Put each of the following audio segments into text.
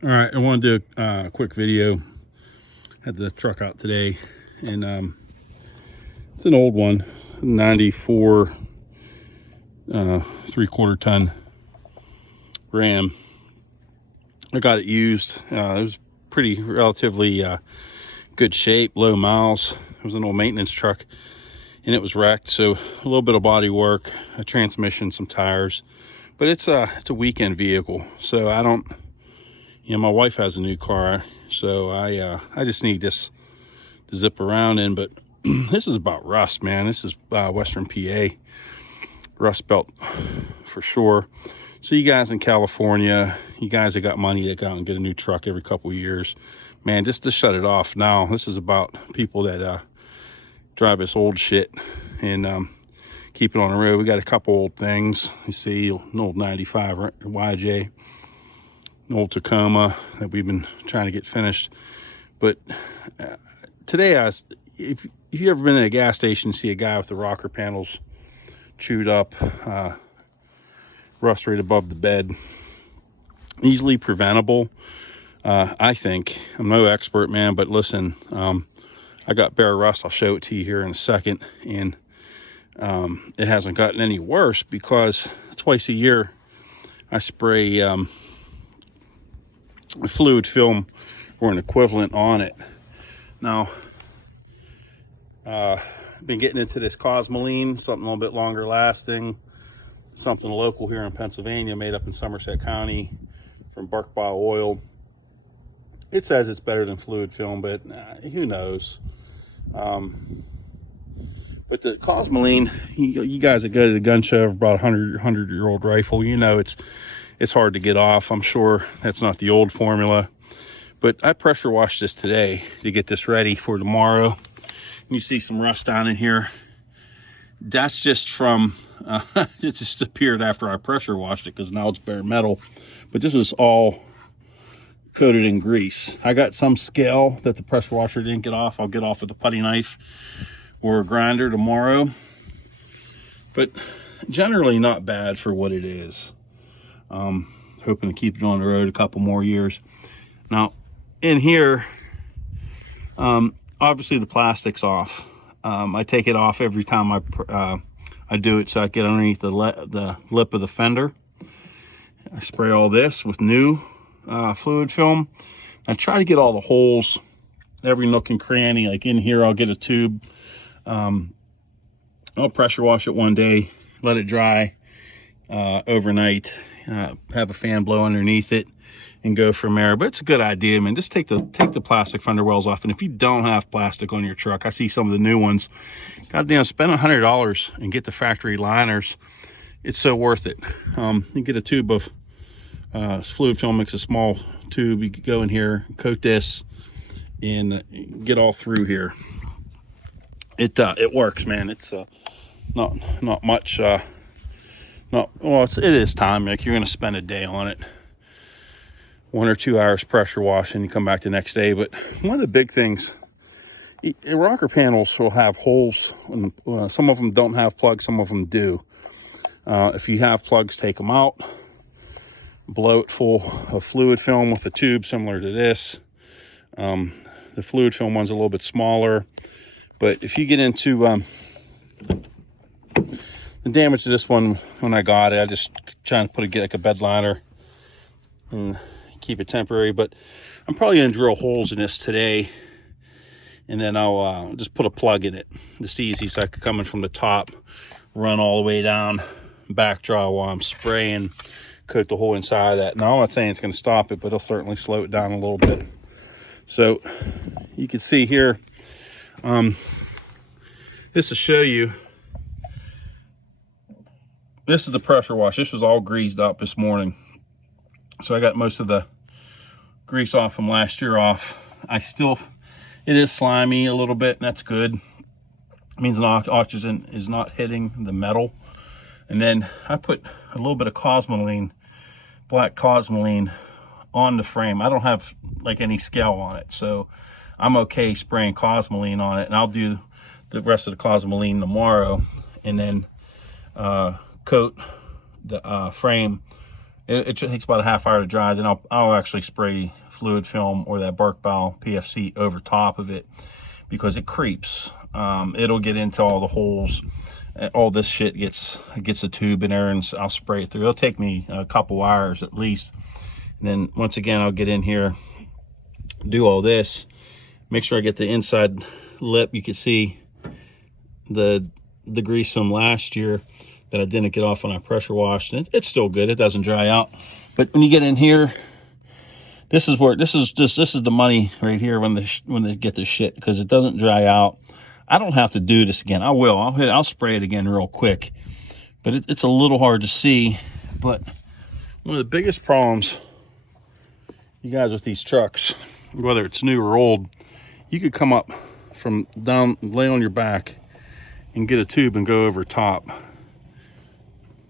All right, I want to do a quick video. Had the truck out today, and it's an old one, 94 3/4 ton Ram. I got it used. It was pretty relatively good shape, low miles. It was an old maintenance truck, and it was wrecked. So a little bit of body work, a transmission, some tires, but it's a weekend vehicle. So I don't. My wife has a new car, so I just need this to zip around in. But this is about rust, man. This is Western PA rust belt for sure. So you guys in California, you guys that got money that go out and get a new truck every couple of years, man, just to shut it off now. This is about people that drive this old shit and keep it on the road. We got a couple old things. You see an old 95 YJ, an old Tacoma that we've been trying to get finished. But today, if you ever been in a gas station, see a guy with the rocker panels chewed up, rust right above the bed, easily preventable. I think. I'm no expert, man, but listen, I got bare rust. I'll show it to you here in a second, and it hasn't gotten any worse because twice a year I spray fluid film or an equivalent on it. Now, been getting into this Cosmoline, something a little bit longer lasting, something local here in Pennsylvania, made up in Somerset County from Berkebile Oil. It says it's better than fluid film, but who knows? But the Cosmoline, you guys that go to the gun show have about a 100-year-old rifle, it's hard to get off. I'm sure that's not the old formula, but I pressure washed this today to get this ready for tomorrow. You see some rust down in here. That's just from it just appeared after I pressure washed it because now it's bare metal, but this was all coated in grease. I got some scale that the pressure washer didn't get off. I'll get off with a putty knife or a grinder tomorrow, but generally not bad for what it is. Hoping to keep it on the road a couple more years. Now in here, obviously the plastic's off. I take it off every time I do it, so I get underneath the lip of the fender. I spray all this with new fluid film. I try to get all the holes, every nook and cranny. Like in here, I'll get a tube. I'll pressure wash it one day, let it dry overnight, have a fan blow underneath it, and go from there. But it's a good idea, man. Just take the plastic fender wells off. And if you don't have plastic on your truck, I see some of the new ones. Goddamn, spend $100 and get the factory liners. It's so worth it. You get a tube of fluid film, makes a small tube. You could go in here, coat this, and get all through here. It works, man. It's not much. It is time. Like, you're gonna spend a day on it, 1 or 2 hours pressure wash, and you come back the next day. But one of the big things, rocker panels will have holes, and some of them don't have plugs, some of them do. If you have plugs, take them out, blow it full of fluid film with a tube similar to this. The fluid film one's a little bit smaller, but if you get into the damage to this one, when I got it, I just trying to get like a bed liner and keep it temporary. But I'm probably gonna drill holes in this today, and then I'll just put a plug in it. It's easy, so I could come in from the top, run all the way down, back draw while I'm spraying, coat the whole inside of that. Now, I'm not saying it's gonna stop it, but it'll certainly slow it down a little bit. So you can see here, this will show you. This is the pressure wash. This was all greased up this morning, so I got most of the grease off from last year off. It is slimy a little bit, and that's good. It means oxygen is not hitting the metal. And then I put a little bit of Cosmoline, black Cosmoline, on the frame. I don't have like any scale on it, so I'm okay spraying Cosmoline on it, and I'll do the rest of the Cosmoline tomorrow, and then coat the frame It takes about a half hour to dry. Then I'll actually spray fluid film or that Berkebile PFC over top of it, because it creeps. It'll get into all the holes. All this shit gets a tube in there, and I'll spray it through. It'll take me a couple hours at least. And then once again, I'll get in here, do all this, make sure I get the inside lip. You can see the grease from last year that I didn't get off when I pressure washed. And it's still good. It doesn't dry out. But when you get in here, this is the money right here when they get this shit, because it doesn't dry out. I don't have to do this again. I'll spray it again real quick, but it's a little hard to see. But one of the biggest problems, you guys, with these trucks, whether it's new or old, you could come up from down, lay on your back and get a tube and go over top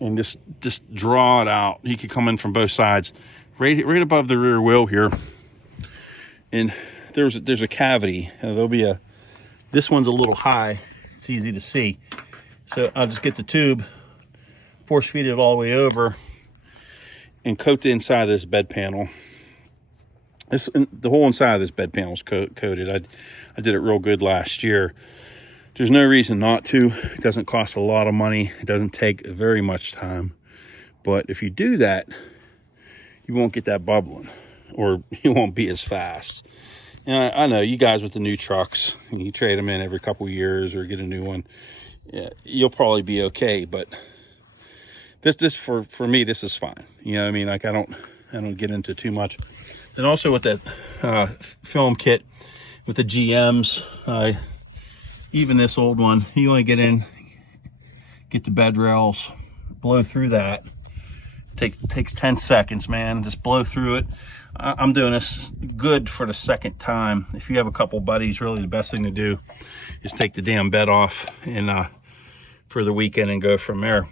and just draw it out. You could come in from both sides, right above the rear wheel here, and there's a cavity. There'll be this one's a little high. It's easy to see. So I'll just get the tube, force feed it all the way over, and coat the inside of this bed panel. The whole inside of this bed panel is coated. I did it real good last year. There's no reason not to. It doesn't cost a lot of money. It doesn't take very much time. But if you do that, you won't get that bubbling, or you won't be as fast. And I know you guys with the new trucks, and you trade them in every couple years or get a new one, yeah, you'll probably be okay. But this for me, this is fine. You know what I mean? Like I don't get into too much. And also with that film kit with the GMs, even this old one, you want to get in, get the bed rails, blow through that. Takes 10 seconds, man. Just blow through it. I'm doing this good for the second time. If you have a couple buddies, really the best thing to do is take the damn bed off and for the weekend and go from there.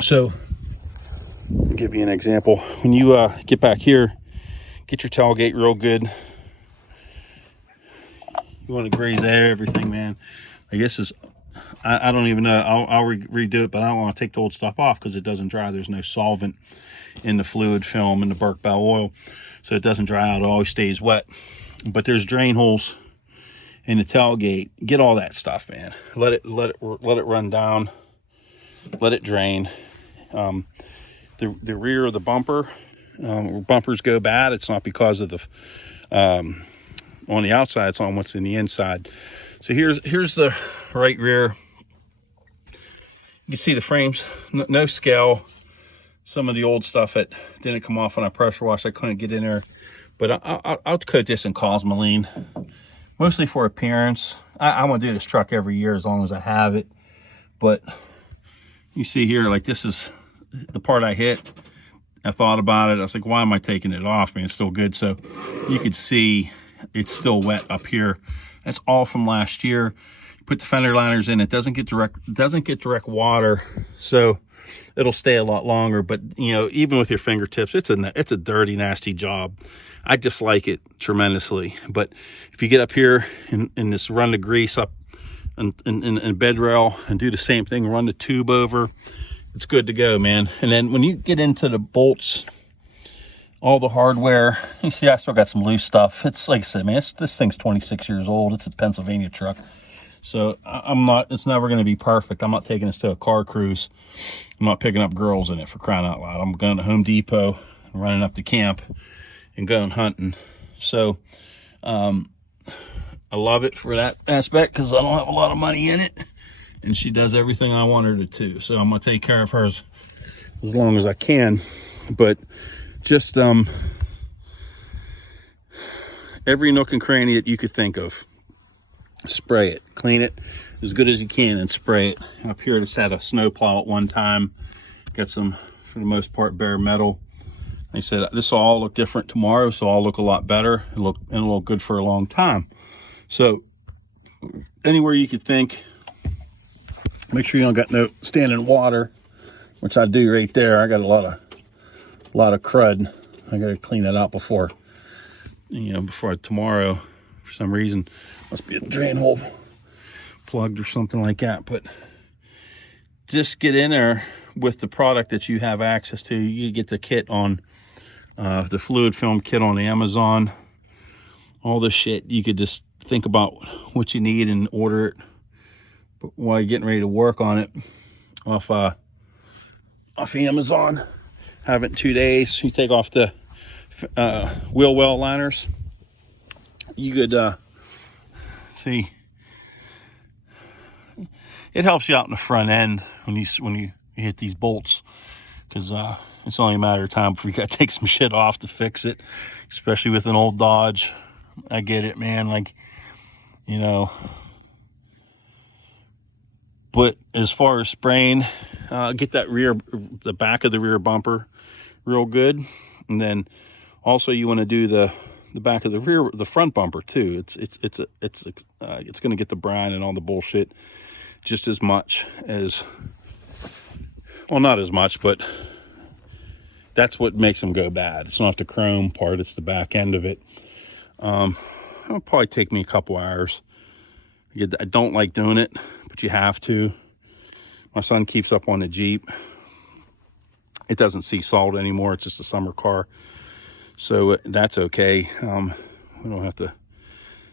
So I'll give you an example. When you get back here, get your tailgate real good. You want to graze everything, man. I guess I don't even know. I'll redo it, but I don't want to take the old stuff off because it doesn't dry. There's no solvent in the fluid film and the Berkebile oil, so it doesn't dry out. It always stays wet. But there's drain holes in the tailgate. Get all that stuff, man. Let it run down. Let it drain. The rear of the bumper, bumpers go bad. It's not because of the on the outside. It's on what's in the inside. So here's the right rear. You can see the frames, no scale. Some of the old stuff that didn't come off when I pressure washed, I couldn't get in there. But I'll coat this in Cosmoline, mostly for appearance. I'm gonna do this truck every year as long as I have it. But you see here, like this is the part I hit. I thought about it. I was like, why am I taking it off, man? It's still good. So you could see it's still wet up here. That's all from last year. Put the fender liners in. It doesn't get direct water, so it'll stay a lot longer. But you know, even with your fingertips, it's a dirty, nasty job. I dislike it tremendously. But if you get up here and just run the grease up and bed rail and do the same thing, run the tube over, it's good to go, man. And then when you get into the bolts, all the hardware, you see I still got some loose stuff. It's like I said, man, this thing's 26 years old. It's a Pennsylvania truck. So it's never going to be perfect. I'm not taking this to a car cruise. I'm not picking up girls in it, for crying out loud. I'm going to Home Depot, running up to camp and going hunting. So I love it for that aspect because I don't have a lot of money in it. And she does everything I want her to do. So I'm going to take care of hers as long as I can. But just every nook and cranny that you could think of, spray it, clean it as good as you can and spray it. Up here, just had a snow plow at one time. Got some, for the most part, bare metal. They said this will all look different tomorrow, so I'll look a lot better and it'll look good for a long time. So anywhere you could think, make sure you don't got no standing water, which I do right there. I got a lot of crud. I got to clean that out before tomorrow. For some reason, must be a drain hole plugged or something like that. But just get in there with the product that you have access to, you get the kit on the fluid film kit on Amazon. All this shit, you could just think about what you need and order it while you're getting ready to work on it off Amazon. Have it in 2 days. You take off the wheel well liners. You could see, it helps you out in the front end when you hit these bolts, because it's only a matter of time before you got to take some shit off to fix it, especially with an old Dodge. I get it, man. Like, you know. But as far as spraying, get that the back of the rear bumper real good, and then also you want to do the back of the front bumper too. It's going to get the brine and all the bullshit just as much as, well, not as much, but that's what makes them go bad. It's not the chrome part, it's the back end of it. It'll probably take me a couple hours. I don't like doing it, but you have to. My son keeps up on the Jeep. It doesn't see salt anymore. It's just a summer car, so that's okay. We don't have to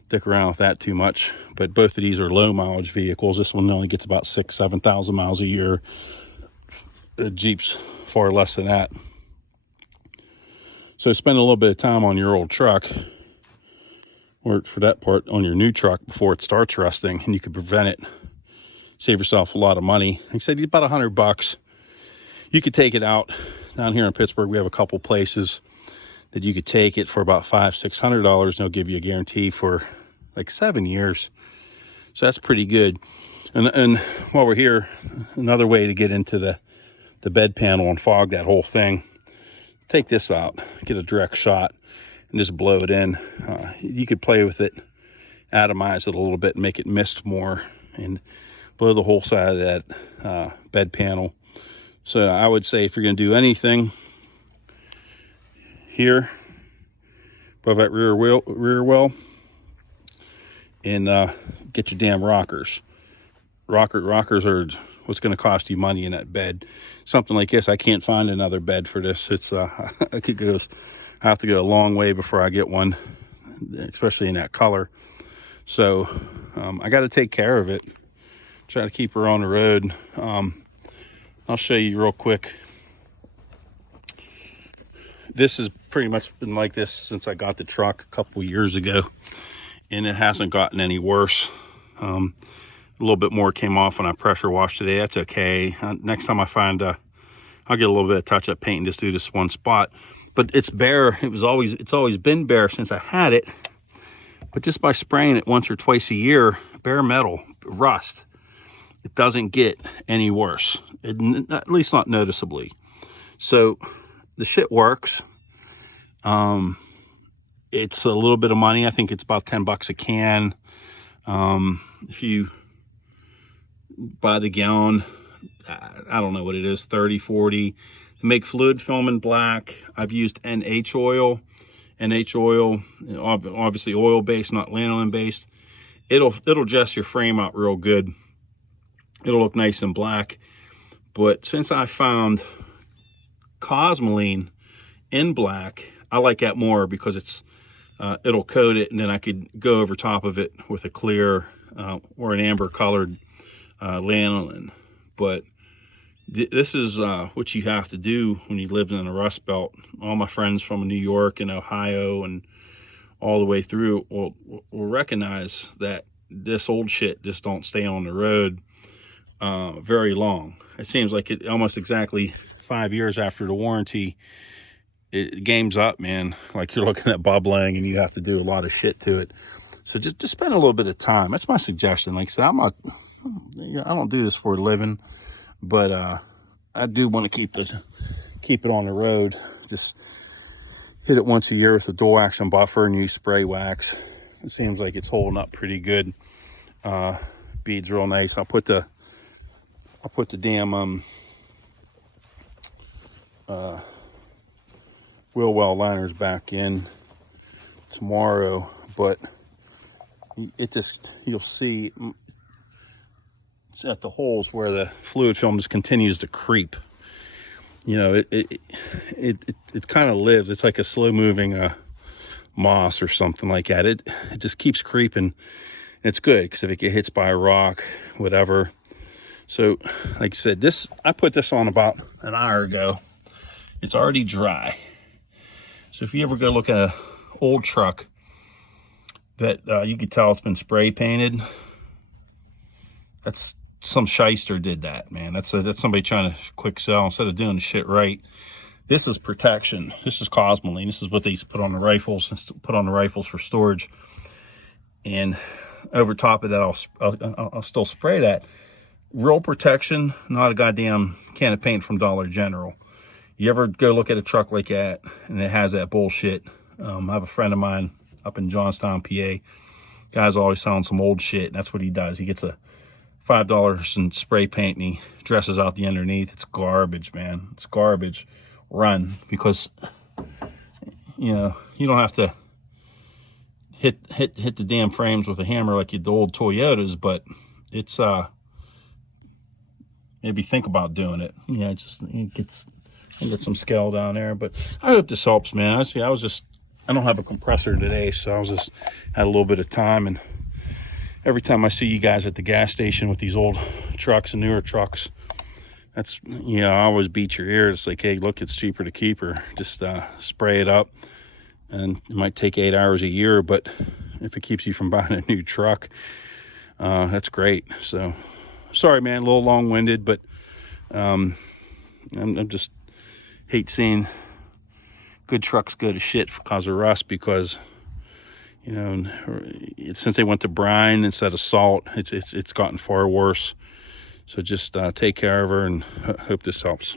dick around with that too much. But both of these are low mileage vehicles. This one only gets about 6,000-7,000 miles a year. The Jeep's far less than that. So spend a little bit of time on your old truck, or for that part on your new truck, before it starts rusting, and you could prevent it. Save yourself a lot of money. Like I said, about $100. You could take it out. Down here in Pittsburgh, we have a couple places that you could take it for about $500-600, and they'll give you a guarantee for like 7 years. So that's pretty good. And while we're here, another way to get into the bed panel and fog that whole thing, take this out, get a direct shot, and just blow it in. You could play with it, atomize it a little bit, and make it mist more, and blow the whole side of that bed panel. So I would say, if you're going to do anything here above that rear well, and get your damn rockers. Rockers are what's going to cost you money in that bed. Something like this, I can't find another bed for this. It's I have to go a long way before I get one, especially in that color. So I got to take care of it. Try to keep her on the road. I'll show you real quick. This has pretty much been like this since I got the truck a couple years ago, and it hasn't gotten any worse. A little bit more came off when I pressure washed today. That's okay. Next time I find I'll get a little bit of touch-up paint and just do this one spot. But it's bare. It's always been bare since I had it. But just by spraying it once or twice a year, bare metal, rust, it doesn't get any worse, at least not noticeably. So the shit works. It's a little bit of money. I think it's about $10 a can. If you buy the gallon, I don't know what it is, 30, 40. Make fluid film in black. I've used NH oil. NH oil, obviously oil-based, not lanolin-based. It'll dress your frame out real good. It'll look nice and black. But since I found Cosmoline in black, I like that more, because it'll coat it, and then I could go over top of it with a clear or an amber colored lanolin. But this is what you have to do when you live in a rust belt. All my friends from New York and Ohio and all the way through will recognize that this old shit just don't stay on the road very long. It seems like it almost exactly 5 years after the warranty, it game's up, man. Like, you're looking at bubbling and you have to do a lot of shit to it. So just spend a little bit of time. That's my suggestion. Like I said, I don't do this for a living, but I do want to keep it on the road. Just hit it once a year with a dual action buffer and use spray wax. It seems like it's holding up pretty good. Beads real nice. I'll put the damn wheel well liners back in tomorrow, but you'll see it's at the holes where the fluid film just continues to creep. you know, it kind of lives. It's like a slow moving moss or something like that. It just keeps creeping. It's good because if it gets hit by a rock, whatever. So like I said, I put this on about an hour ago. It's already dry. So if you ever go look at an old truck that you could tell it's been spray painted, that's some shyster did that, man. That's somebody trying to quick sell instead of doing the shit right. This is protection. This is Cosmoline. This is what they put on the rifles, for storage. And over top of that, I'll still spray that. Real protection, not a goddamn can of paint from Dollar General. You ever go look at a truck like that and it has that bullshit? I have a friend of mine up in Johnstown, PA. Guy's always selling some old shit, and that's what he does. He gets a $5 in spray paint and he dresses out the underneath. It's garbage, man. It's garbage. Run, because you know you don't have to hit the damn frames with a hammer like the old Toyotas, but it's maybe think about doing it. Yeah, it gets some scale down there. But I hope this helps, man. Honestly, I don't have a compressor today, so I was just had a little bit of time, and every time I see you guys at the gas station with these old trucks and newer trucks, that's, you know, I always beat your ear. It's like, hey, look, it's cheaper to keep her. Just spray it up, and it might take 8 hours a year, but if it keeps you from buying a new truck, that's great. So sorry, man, a little long-winded, but I'm just hate seeing good trucks go to shit because of rust, because, you know, since they went to brine instead of salt, it's gotten far worse. So just take care of her, and hope this helps.